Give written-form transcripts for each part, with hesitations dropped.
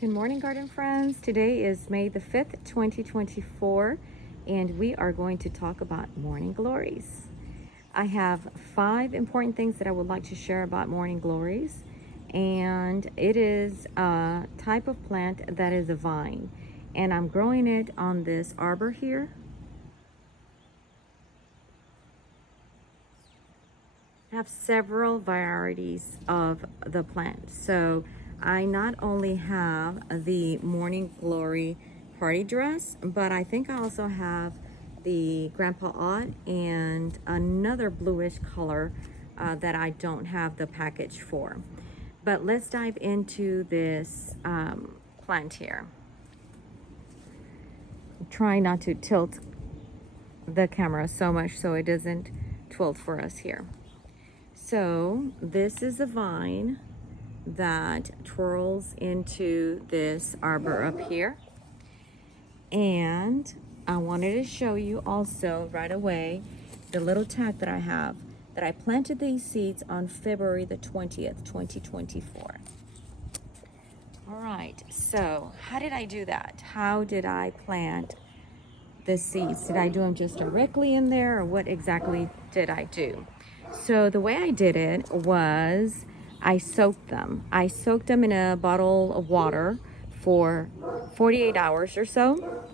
Good morning, garden friends. Today is May the 5th, 2024, and we are going to talk about morning glories. I have 5 important things that I would like to share about morning glories, and it is a type of plant that is a vine, and I'm growing it on this arbor here. I have several varieties of the plant. So I not only have the morning glory party dress, but I think I also have the Grandpa Ott and another bluish color that I don't have the package for. But let's dive into this plant here. Try not to tilt the camera so much so it doesn't tilt for us here. So this is a vine that twirls into this arbor up here. And I wanted to show you also right away the little tag that I have, that I planted these seeds on February the 20th, 2024. All right, so how did I do that? How did I plant the seeds? Did I do them just directly in there, or what exactly did I do? So the way I did it was I soaked them. I soaked them in a bottle of water for 48 hours or so.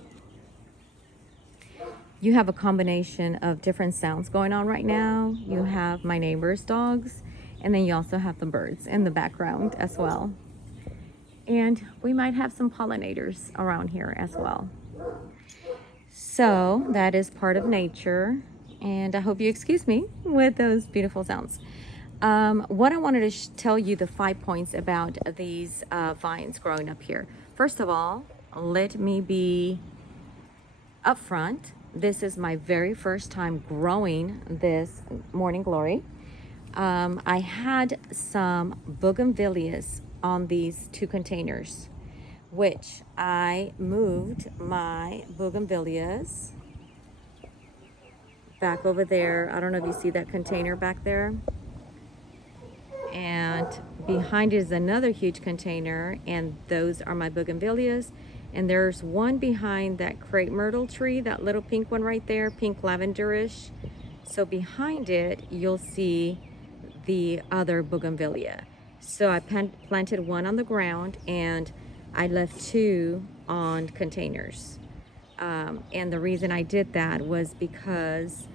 You have a combination of different sounds going on right now. You have my neighbor's dogs, and then you also have the birds in the background as well. And we might have some pollinators around here as well. So that is part of nature. And I hope you excuse me with those beautiful sounds. What I wanted to tell you the 5 points about these vines growing up here. First of all, let me be upfront. This is my very first time growing this morning glory. I had some bougainvilleas on these 2 containers, which I moved my bougainvilleas back over there. I don't know if you see that container back there. And behind it is another huge container, and those are my bougainvilleas. And there's one behind that crepe myrtle tree, that little pink one right there, pink lavenderish. So behind it, you'll see the other bougainvillea. So I planted one on the ground, and I left 2 on containers. And the reason I did that was because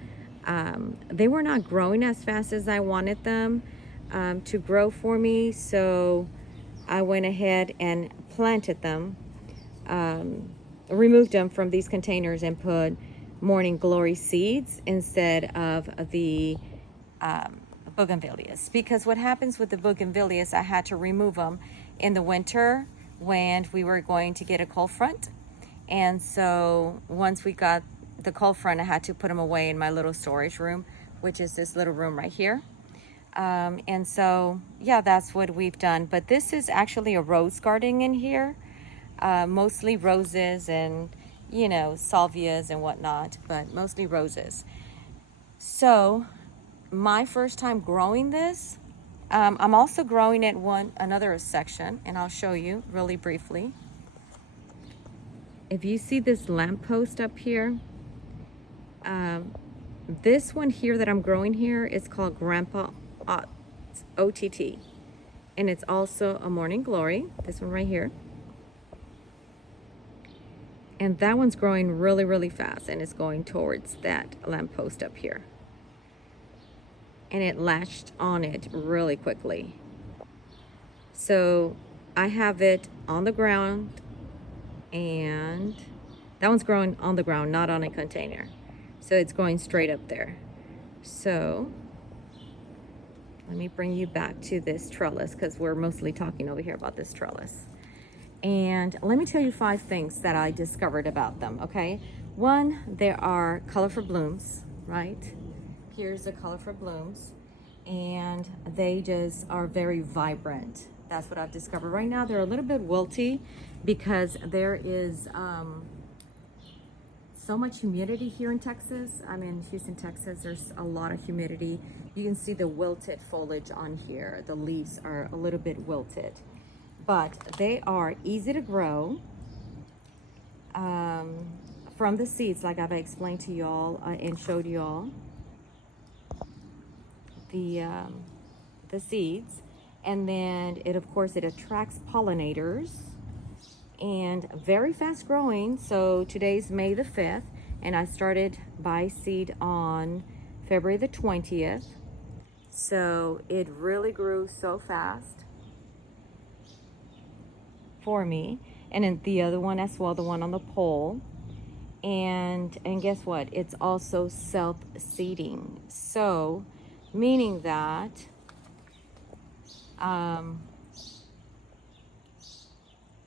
they were not growing as fast as I wanted them to grow for me. So I went ahead and planted them, removed them from these containers and put morning glory seeds instead of the bougainvilleas. Because what happens with the bougainvilleas, I had to remove them in the winter when we were going to get a cold front. And so once we got the cold front, I had to put them away in my little storage room, which is this little room right here. And so, yeah, that's what we've done. But this is actually a rose garden in here, mostly roses and, you know, salvias and whatnot, but mostly roses. So my first time growing this, I'm also growing it another section, and I'll show you really briefly. If you see this lamppost up here, this one here that I'm growing here is called Grandpa Ott, OTT. And it's also a morning glory, this one right here. And that one's growing really, really fast, and it's going towards that lamppost up here. And it latched on it really quickly. So I have it on the ground, and that one's growing on the ground, not on a container. So it's going straight up there. So let me bring you back to this trellis, because we're mostly talking over here about this trellis. And let me tell you 5 things that I discovered about them, okay? 1, there are colorful blooms, right? Here's the colorful blooms, and they just are very vibrant. That's what I've discovered. Right now, they're a little bit wilty because there is so much humidity here in Texas. I'm in Houston, Texas. There's a lot of humidity. You can see the wilted foliage on here. The leaves are a little bit wilted. but they are easy to grow from the seeds, like I've explained to y'all and showed y'all the seeds. And then it, of course, it attracts pollinators and very fast growing. So today's May the 5th, and I started buy seed on February the 20th. So it really grew so fast for me. And then the other one as well, the one on the pole. And guess what? It's also self-seeding. So meaning that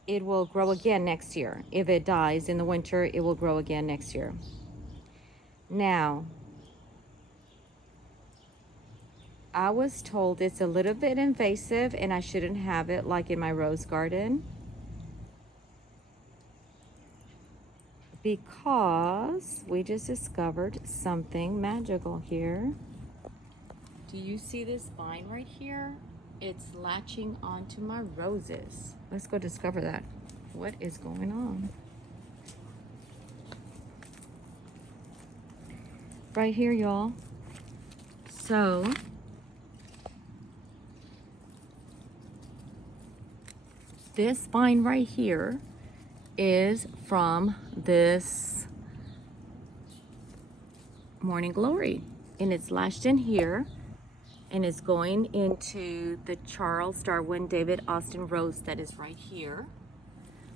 it will grow again next year. If it dies in the winter, it will grow again next year. Now, I was told it's a little bit invasive and I shouldn't have it like in my rose garden, because we just discovered something magical here. Do you see this vine right here? It's latching onto my roses. Let's go discover that. What is going on? Right here, y'all. So, this vine right here is from this morning glory, and it's latched in here, and it's going into the Charles Darwin David Austin rose that is right here,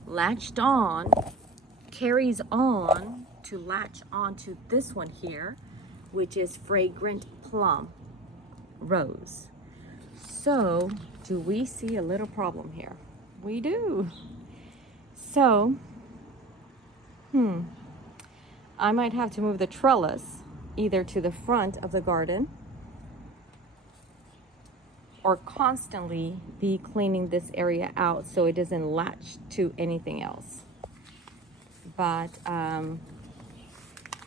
latched on, carries on to latch onto this one here, which is fragrant plum rose. So do we see a little problem here? We do. So I might have to move the trellis either to the front of the garden or constantly be cleaning this area out so it doesn't latch to anything else. But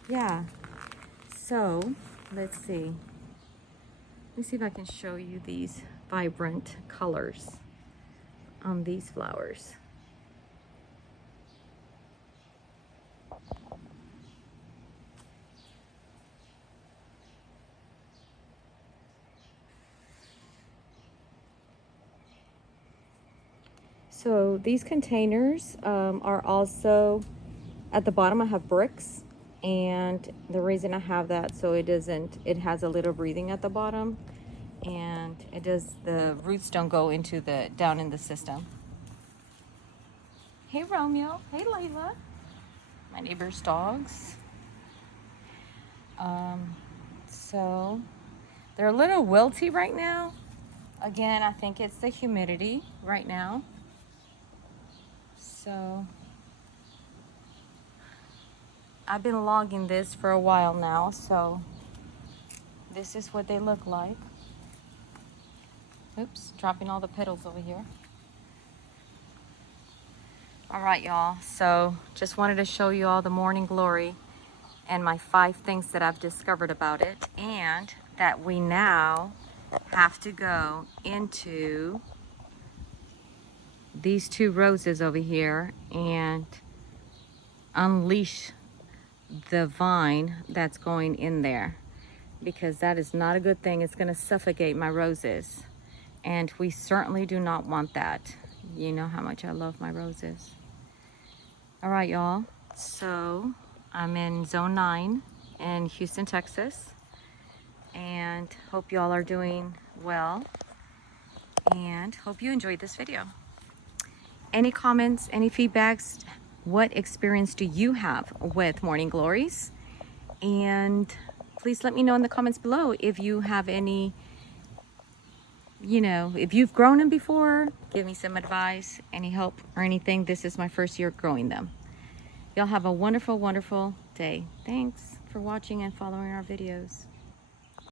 yeah, so let's see. Let me see if I can show you these vibrant colors on these flowers. So these containers are also, at the bottom I have bricks, and the reason I have that so it has a little breathing at the bottom, and the roots don't go into down in the system. Hey Romeo, hey Layla, my neighbor's dogs. So they're a little wilty right now. Again, I think it's the humidity right now. So I've been logging this for a while now, so this is what they look like. Oops, dropping all the petals over here. All right, y'all, so just wanted to show you all the morning glory and my 5 things that I've discovered about it, and that we now have to go into these 2 roses over here and unleash the vine that's going in there, because that is not a good thing. It's going to suffocate my roses, and we certainly do not want that. You know how much I love my roses. All right, y'all, so I'm in zone 9 in Houston, Texas, and hope y'all are doing well, and hope you enjoyed this video. Any comments, any feedbacks? What experience do you have with morning glories? And please let me know in the comments below if you have any, if you've grown them before. Give me some advice, any help or anything. This is my first year growing them. Y'all have a wonderful, wonderful day. Thanks for watching and following our videos.